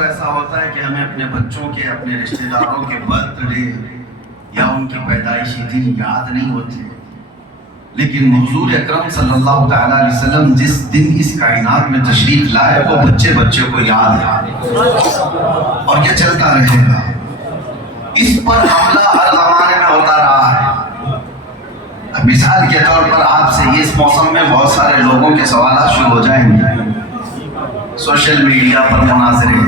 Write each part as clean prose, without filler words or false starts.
تو ایسا ہوتا ہے کہ ہمیں اپنے بچوں کے، اپنے رشتہ داروں کے برتھ ڈے یا ان کی پیدائشی دن یاد نہیں ہوتے، لیکن حضور اکرم صلی اللہ تعالیٰ علیہ وسلم جس دن اس کائنات میں تشریف لائے وہ بچے بچے کو یاد ہے، اور یہ چلتا رہے گا۔ اس پر حملہ ہر زمانے میں ہوتا رہا ہے۔ مثال کے طور پر آپ سے اس موسم میں بہت سارے لوگوں کے سوالات شروع ہو جائیں گے، سوشل میڈیا پر مناظرے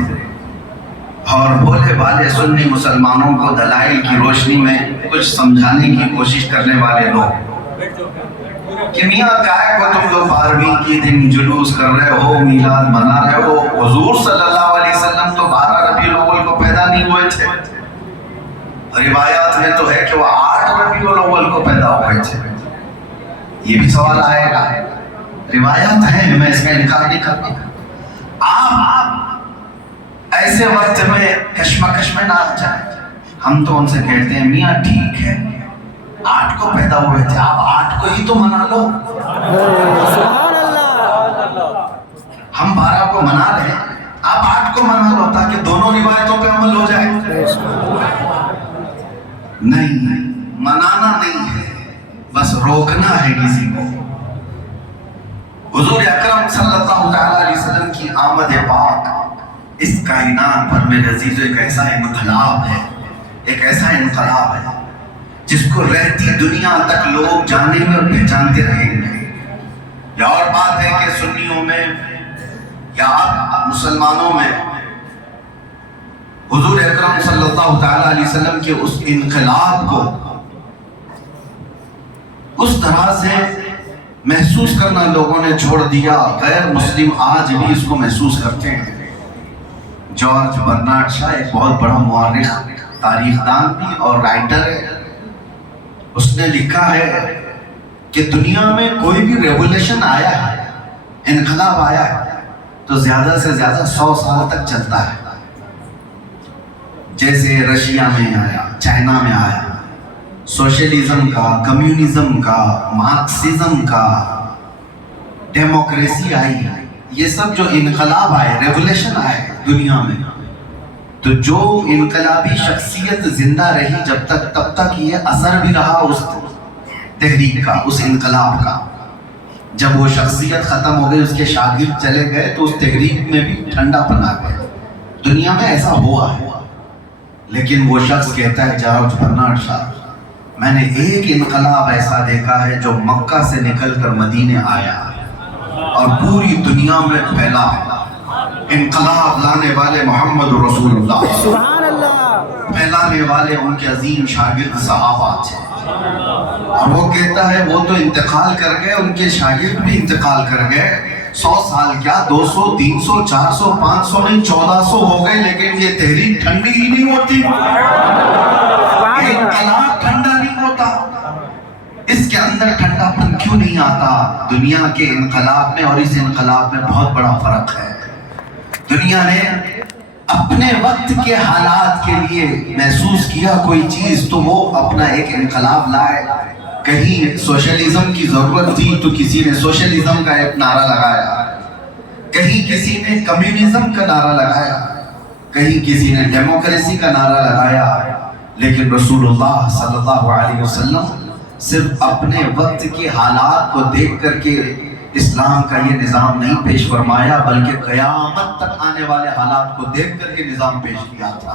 اور بھولے بھالے سنی مسلمانوں کو دلائل کی روشنی میں کچھ سمجھانے کی کوشش کرنے والے لوگ کہ میاں کائے کو تم لوگ 12ویں کے دن جلوس کر رہے ہو، میلاد منا رہے ہو؟ حضور صلی اللہ علیہ وسلم تو 12 ربیع الاول کو پیدا نہیں ہوئے تھے، روایات میں تو ہے کہ وہ 8 ربیع الاول کو پیدا ہوئے تھے۔ یہ بھی سوال آئے گا، روایات ہیں، میں اس کا انکار نہیں کرتا۔ آپ ایسے وقت میں کشمکش میں نہ آ جائیں۔ ہم تو ان سے کہتے ہیں میاں ٹھیک ہے 8 کو پیدا ہوئے تھے، آپ 8 کو ہی تو منا لو۔ ہم 12 کو منا رہے ہیں، آپ 8 کو منا لو تاکہ دونوں روایتوں پہ عمل ہو جائے۔ نہیں، منانا نہیں ہے، بس روکنا ہے کسی کو۔ حضور اکرم صلی اللہ علیہ وسلم کی آمد پاک اس کائنات پر میرے عزیزو ایک ایسا انقلاب ہے، ایک ایسا انقلاب ہے جس کو رہتی دنیا تک لوگ جانیں گے اور پہچانتے رہیں گے۔ یا اور بات ہے کہ سنیوں میں یا مسلمانوں میں حضور اکرم صلی اللہ تعالیٰ علیہ وسلم کے اس انقلاب کو اس طرح سے محسوس کرنا لوگوں نے چھوڑ دیا۔ غیر مسلم آج بھی اس کو محسوس کرتے ہیں۔ جارج برنارڈ شاہ ایک بہت بڑا مورخ، تاریخ دان بھی اور رائٹر ہے، اس نے لکھا ہے کہ دنیا میں کوئی بھی ریولیوشن آیا ہے، انقلاب آیا ہے، تو زیادہ سے زیادہ 100 سال تک چلتا ہے۔ جیسے رشیا میں آیا، چائنا میں آیا، سوشلزم کا، کمیونزم کا، مارکسزم کا، ڈیموکریسی آئی، یہ سب جو انقلاب آئے، ریولیوشن آئے دنیا میں، تو جو انقلابی شخصیت زندہ رہی جب تک، تب تک یہ اثر بھی رہا اس تحریک کا، اس انقلاب کا۔ جب وہ شخصیت ختم ہو گئی، اس کے شاگرد چلے گئے، تو اس تحریک میں بھی ٹھنڈا پن آ گیا۔ دنیا میں ایسا ہوا ہے، لیکن وہ شخص کہتا ہے جارج برنارڈ شاہ، میں نے ایک انقلاب ایسا دیکھا ہے جو مکہ سے نکل کر مدینے آیا اور پوری دنیا میں پھیلا۔ انقلاب لانے والے محمد رسول اللہ، سبحان اللہ، پھیلانے والے ان کے عظیم شاگرد صحابہ تھے۔ اور وہ کہتا ہے وہ تو انتقال کر گئے، ان کے شاگرد بھی انتقال کر گئے، 100 سال کیا 200 300 400 500 نہیں 1400 ہو گئے، لیکن یہ تحریک ٹھنڈی ہی نہیں ہوتی، انقلاب ٹھنڈا نہیں ہوتا۔ اس کے اندر ٹھنڈا پن کیوں نہیں آتا؟ دنیا کے انقلاب میں اور اس انقلاب میں بہت بڑا فرق ہے۔ دنیا نے اپنے وقت کے حالات کے لیے محسوس کیا کوئی چیز تو وہ اپنا ایک انقلاب لائے۔ کہیں سوشلزم کی ضرورت تھی تو کسی نے سوشلزم کا ایک نعرہ لگایا، کہیں کسی نے کمیونزم کا نعرہ لگایا، کہیں کسی نے ڈیموکریسی کا نعرہ لگایا، لیکن رسول اللہ صلی اللہ علیہ وسلم صرف اپنے وقت کے حالات کو دیکھ کر کے اسلام کا یہ نظام نہیں پیش فرمایا، بلکہ قیامت تک آنے والے حالات کو دیکھ کر کے نظام پیش کیا تھا۔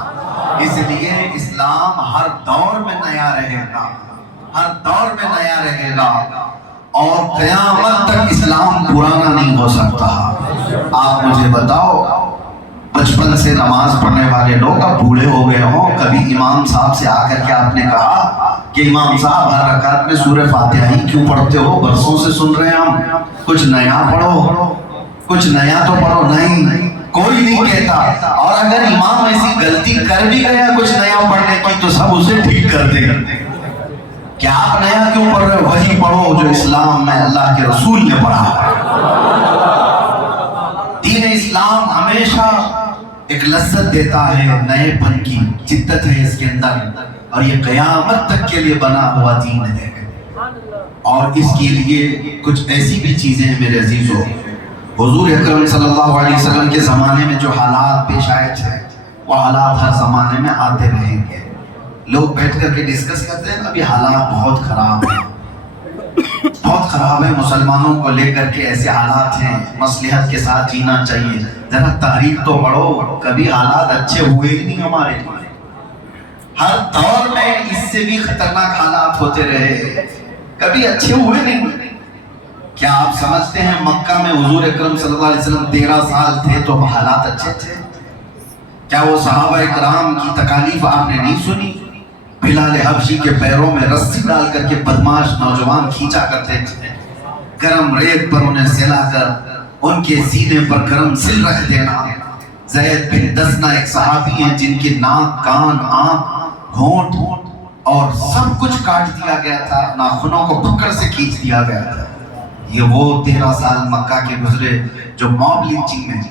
اس لیے اسلام ہر دور میں نیا رہے گا، ہر دور میں نیا رہے گا، اور قیامت تک اسلام پرانا نہیں ہو سکتا۔ آپ مجھے بتاؤ، بچپن سے نماز پڑھنے والے لوگ اب بوڑھے ہو گئے ہوں، کبھی امام صاحب سے آ کر کے آپ نے کہا کہ امام صاحب ہر رکعت میں سورہ فاتحہ ہی کیوں پڑھتے ہو؟ برسوں سے سن رہے ہیں ہم، کچھ نیا پڑھو، کچھ نیا تو پڑھو۔ نہیں، کوئی نہیں کہتا، اور اگر امام ایسی غلطی کر بھی گیا کچھ نیا پڑھنے کی تو سب اسے ٹھیک کر دیں۔ کیا آپ نیا کیوں پڑھ رہے ہو؟ وہی پڑھو جو اسلام میں اللہ کے رسول نے پڑھا ہے۔ دین اسلام ہمیشہ ایک لذت دیتا ہے، نئے پن کی جدت ہے اس کے اندر، اور یہ قیامت تک کے لیے بنا ہوا دین ہے۔ اور اس کے لیے کچھ ایسی بھی چیزیں ہیں میرے عزیزو حضور اکرم صلی اللہ علیہ وسلم کے زمانے میں جو حالات پیش آئے تھے وہ حالات ہر زمانے میں آتے رہیں گے. لوگ بیٹھ کر کے ڈسکس کرتے ہیں ابھی حالات بہت خراب ہیں، بہت خراب ہے، مسلمانوں کو لے کر کے ایسے حالات ہیں، مصلحت کے ساتھ جینا چاہیے. ذرا تاریخ تو پڑھو، کبھی حالات اچھے ہوئے ہی نہیں ہمارے لیے. ہر دور میں اس سے بھی خطرناک حالات ہوتے رہے، کبھی اچھے ہوئے نہیں. کیا آپ سمجھتے ہیں مکہ میں حضور اکرم صلی اللہ علیہ وسلم 13 سال تھے تو حالات اچھے تھے؟ کیا وہ صحابہ کرام کی تکالیف آپ نے نہیں سنی؟ بلال حبشی کے پیروں میں رسی ڈال کر کے بدماش نوجوان کھینچا کرتے تھے، گرم ریت پر انہیں سلا کر ان کے سینے پر گرم سل رکھ دینا. زید بن دسنا ایک صحابی ہیں جن کے ناک، کان، آنکھ، ہونٹ اور سب کچھ کاٹ دیا گیا تھا، ناخنوں کو پکڑ سے کھینچ دیا گیا تھا. یہ وہ 13 سال مکہ کے گزرے جو موب لنچنگ میں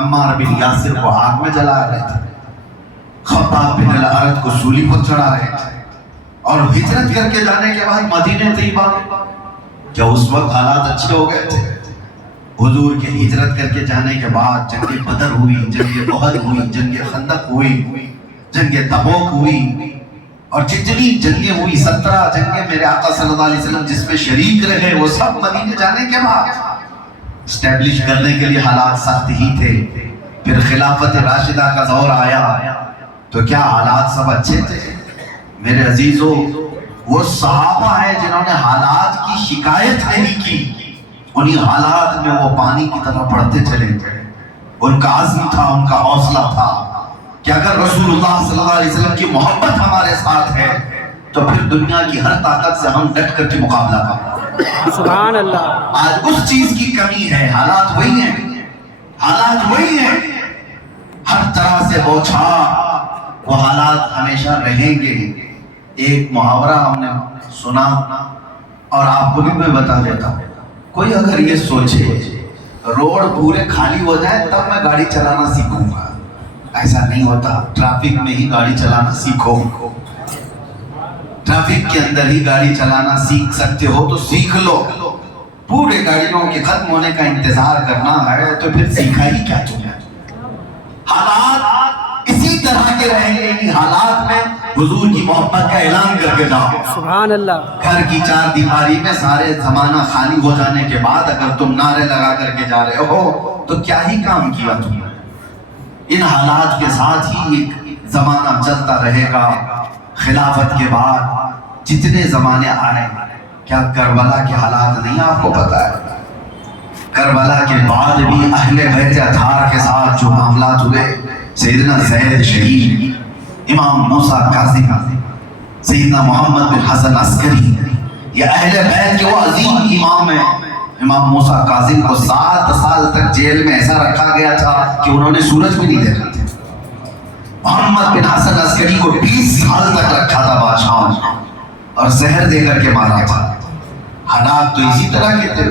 عمار بن یاسر کو آگ میں جلا رہے تھے، خباب بن الارت کو سولی پر چڑھا رہے تھے، اور ہجرت کر کے جانے کے بعد مدینہ طیبہ کیا اس وقت حالات اچھے ہو گئے تھے؟ حضور کے ہجرت کر کے جانے کے بعد جنگ بدر ہوئی، جنگ احد ہوئی، جنگ خندق ہوئی، جنگ تبوک ہوئی، اور جتنی جنگیں ہوئی 17 جنگیں میرے آقا صلی اللہ علیہ وسلم جس میں شریک رہے وہ سب مدینے جانے کے بعد. اسٹیبلش کرنے کے لیے حالات سخت ہی تھے. پھر خلافت راشدہ کا دور آیا تو کیا حالات سب اچھے تھے؟ میرے عزیزو، وہ صحابہ ہیں جنہوں نے حالات کی شکایت نہیں کی، انہی حالات میں وہ پانی کی طرح بڑھتے چلے تھے. ان کا عزم تھا، ان کا حوصلہ تھا کہ اگر رسول اللہ صلی اللہ علیہ وسلم کی محبت ہمارے ساتھ ہے تو پھر دنیا کی ہر طاقت سے ہم ڈٹ کر کے مقابلہ کریں. سبحان اللہ. آج اس چیز کی کمی ہے، حالات وہی ہیں، حالات وہی ہیں، ہر طرح سے بوچھا، وہ حالات ہمیشہ رہیں گے. ایک محاورہ ہم نے سنا اور آپ کو بھی میں بتا دیتا ہوں. کوئی اگر یہ سوچے روڈ پورے خالی ہو جائے تب میں گاڑی چلانا سیکھوں گا، ایسا نہیں ہوتا. ٹریفک میں ہی گاڑی چلانا سیکھو، ٹریفک کے اندر ہی گاڑی چلانا سیکھ سکتے ہو تو سیکھ لو. پورے گاڑیوں کے ختم ہونے کا انتظار کرنا ہے تو پھر سیکھا ہی کیا تم نے؟ حالات اسی طرح کے رہیں گے. ان حالات میں حضور کی محبت کا اعلان کر کے جاؤ. سبحان اللہ. گھر کی 4 دیواری میں سارے زمانہ خالی ہو جانے کے بعد اگر تم نعرے لگا کر کے جا رہے ہو تو کیا ہی کام کیا تم نے؟ ان حالات کے ساتھ ہی ایک زمانہ چلتا رہے گا. خلافت کے بعد جتنے زمانے آئے، کیا کربلا کے حالات نہیں آپ کو پتا ہے؟ کربلا کے بعد بھی اہل بیت اطہار کے ساتھ جو معاملات ہوئے، سیدنا زید شہید، امام موسیٰ کاظم، سیدنا محمد بن حسن عسکری، یہ اہل بیت کے وہ عظیم امام ہیں. امام موسیٰ کاظم کو 7 سال تک جیل میں ایسا رکھا گیا تھا کہ انہوں نے سورج بھی نہیں دیکھا تھا. محمد بن حسن عسکری کو 20 سال تک رکھا تھا بادشاہوں نے اور زہر دے کر کے مارا تھا. حالات تو اسی طرح کے تھے.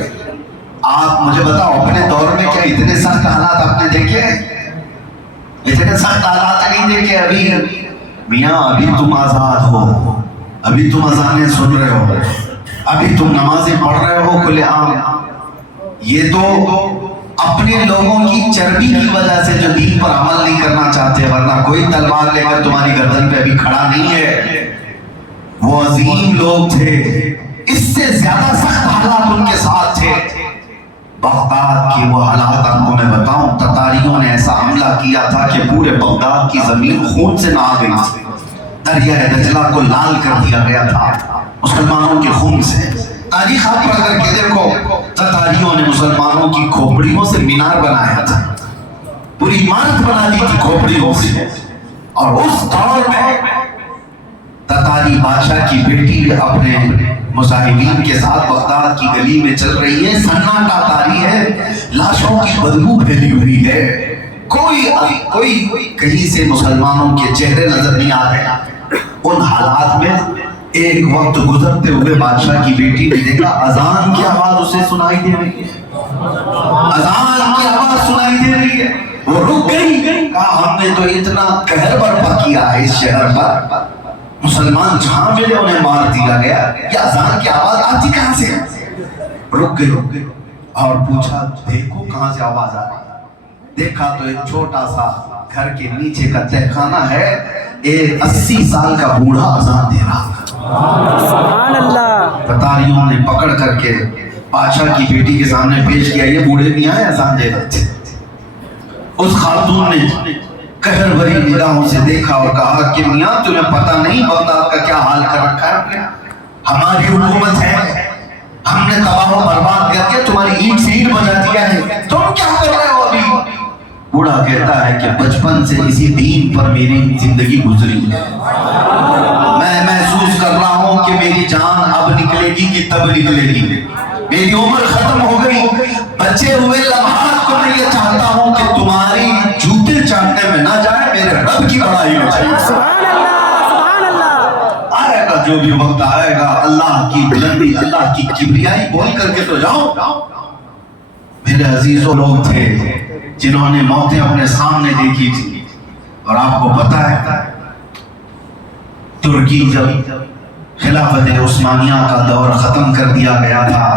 آپ مجھے بتاؤ اپنے دور میں کیا اتنے سخت حالات آپ نے دیکھے؟ اتنے سخت حالات نہیں دیکھے. ابھی میاں ابھی تم آزاد ہو، ابھی تم اذانیں سن رہے ہو، ابھی تم نمازیں پڑھ رہے ہو کھلے عام. یہ تو اپنے لوگوں کی چربی کی وجہ سے جو دین پر عمل نہیں کرنا چاہتے، ورنہ کوئی تلوار لے کر تمہاری گردن پہ ابھی کھڑا نہیں ہے. وہ عظیم لوگ تھے، اس سے زیادہ سخت حالات ان کے ساتھ تھے. بغداد کے وہ حالات آپ کو میں بتاؤں، تتاریوں نے ایسا حملہ کیا تھا کہ پورے بغداد کی زمین خون سے نہا گئی تھی. دریائے دجلہ کو لال کر دیا گیا تھا مسلمانوں کے خون سے. تاریخ آپ پڑھ کر کے دیکھو، تتاریوں نے مسلمانوں کی کھوپڑیوں سے مینار بنایا تھا، پوری عمارت بنا دی تھی کھوپڑیوں سے. اور اس دور میں تتاری بادشاہ کی بیٹی اپنے مصاحبین کے ساتھ بغداد کی گلی میں چل رہی ہے، سناٹا طاری ہے، لاشوں کی بدبو پھیلی ہوئی ہے، کوئی کہیں سے مسلمانوں کے چہرے نظر نہیں آ رہے. ان حالات میں ایک وقت گزرتے ہوئے بادشاہ کی بیٹی نے دیکھا اذان کی آواز اسے سنائی دے رہی ہے، اذان کی آواز سنائی دے رہی ہے. وہ رک گئی، کہا ہم نے تو اتنا قہر برپا کیا ہے اس شہر پر، مسلمان جہاں ملے انہیں مار دیا گیا، یہ اذان کی آواز آتی کہاں سے؟ رک گئی اور پوچھا دیکھو کہاں سے آواز آ رہی ہے. دیکھا تو ایک چھوٹا سا گھر کے نیچے کا تہخانہ ہے, ایک 80 سال کا بوڑھا اذان دے رہا. سبحان اللہ. بطالیوں نے پکڑ کر کے بادشاہ کی بیٹی کے سامنے پیش کیا. یہ بوڑھے بھی آئے اذان دے رہے تھے. اس خاتون نے قہر بھری نگاہوں سے دیکھا اور کہا کہ میاں تمہیں پتہ نہیں بغداد کا کیا حال کر رکھا ہے. ہماری حکومت ہے, ہم نے تباہ و برباد کر کے تمہاری اینٹ سے اینٹ بجا دیا ہے, تم کیا کر رہے ہو ابھی؟ بوڑھا کہتا ہے کہ بچپن سے اسی دین پر میری زندگی گزری ہے. میں محسوس کر رہا ہوں کہ میری جان اب نکلے گی کہ تب نکلے گی. میری عمر ختم ہو گئی. بچے ہوئے لمحات کو میں یہ چاہتا ہوں کہ تمہاری جوتے چاٹنے میں نہ جائے, میرے رب کی بڑائی ہو جائے. سبحان اللہ. سبحان اللہ. آئے گا جو بھی وقت آئے گا, اللہ کی بلندی, اللہ کی کبریائی بول کر کے تو جاؤ. میرے عزیزوں لوگ تھے جنہوں نے موتیں اپنے سامنے دیکھی تھی. اور آپ کو پتہ ہے ترکی جب خلافت عثمانیہ کا دور ختم کر دیا گیا تھا,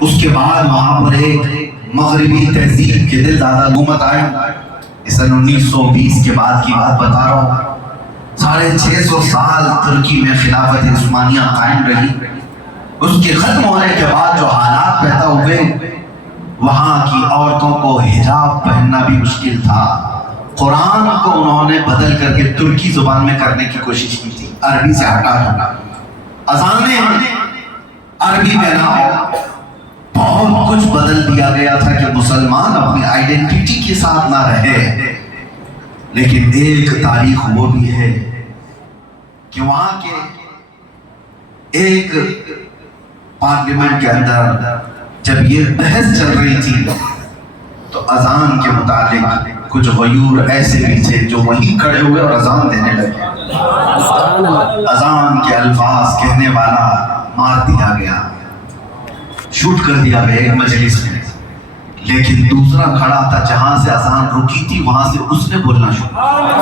اس کے بعد وہاں پر ایک مغربی تہذیب کے دل دادا حکومت آئے. سن 1920 کے بعد کی بات بتا رہا ہوں. 650 سال ترکی میں خلافت عثمانیہ قائم رہی. اس کے ختم ہونے کے بعد جو حالات پیدا ہوئے, وہاں کی عورتوں کو حجاب پہننا بھی مشکل تھا. قرآن کو انہوں نے بدل کر کے ترکی زبان میں کرنے کی کوشش کی تھی, عربی سے ہٹا دیا. اذانیں عربی میں نہ ہو, بہت کچھ بدل دیا گیا تھا کہ مسلمان اپنی آئیڈینٹی کے ساتھ نہ رہے. لیکن ایک تاریخ وہ بھی ہے کہ وہاں کے ایک پارلیمنٹ کے اندر جب یہ بحث چل رہی تھی تو اذان کے متعلق کچھ غیور ایسے بھی تھے جو وہیں کھڑے ہوئے اور اذان دینے لگے. اذان کے الفاظ کہنے والا مار دیا گیا, شوٹ کر دیا گیا ایک مجلس میں. لیکن دوسرا کھڑا تھا جہاں سے اذان رکی تھی, وہاں سے اس نے بولنا شروع.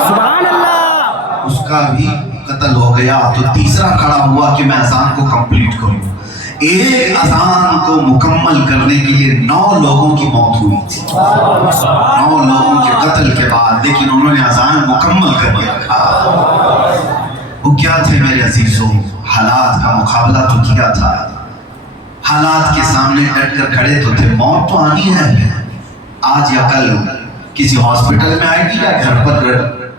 سبحان اللہ. اس کا بھی قتل ہو گیا. تو تیسرا کھڑا ہوا کہ میں اذان کو کمپلیٹ کروں. ایک اذان کو مکمل کرنے کے لیے 9 لوگوں کی موت ہوئی تھی, 9 لوگوں کے قتل کے بعد, لیکن انہوں نے اذان مکمل کر کے رکھا. وہ کیا تھے میرے عزیزوں؟ حالات کا مقابلہ تو کیا تھا, حالات کے سامنے ڈٹ کر کھڑے تو تھے. موت تو آنی ہے, آج یا کل کسی ہاسپٹل میں آئے گی یا گھر پر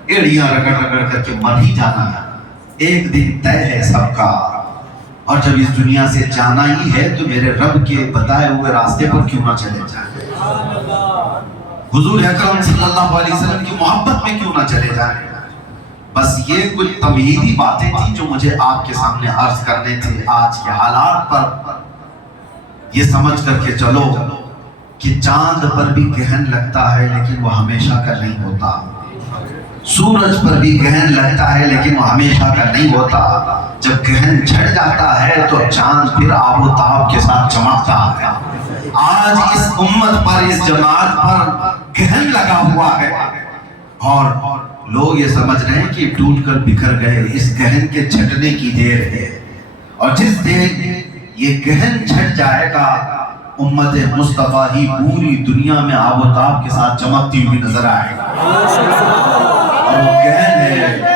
ایڑیاں رگڑ رگڑ کر کے مر ہی جانا ہے. ایک دن طے ہے سب کا, اور جب اس دنیا سے جانا ہی ہے تو میرے رب کے بتائے ہوئے راستے پر کیوں نہ چلے جائیں, حضور اکرم صلی اللہ علیہ وسلم کی محبت میں کیوں نہ چلے جائیں. بس یہ کچھ تمہیدی باتیں تھیں جو مجھے آپ کے سامنے عرض کرنے تھے. آج کے حالات پر یہ سمجھ کر کے چلو کہ چاند پر بھی گہن لگتا ہے لیکن وہ ہمیشہ کا نہیں ہوتا, سورج پر بھی گہن لگتا ہے لیکن وہ ہمیشہ کا نہیں ہوتا. جب گہن چھڑ جاتا ہے تو چاند پھر آب و تاب کے ساتھ چمکتا ہے. آج اس امت پر, اس جماعت پر گہن لگا ہوا ہے اور لوگ یہ سمجھ رہے ہیں کہ ٹوٹ کر بکھر گئے. اس گہن کے چھٹنے کی دیر ہے, اور جس دیر یہ گہن چھٹ جائے گا امت مصطفیٰ ہی پوری دنیا میں آب و تاب کے ساتھ چمکتی ہوئی نظر آئے گا. اور وہ گہن ہے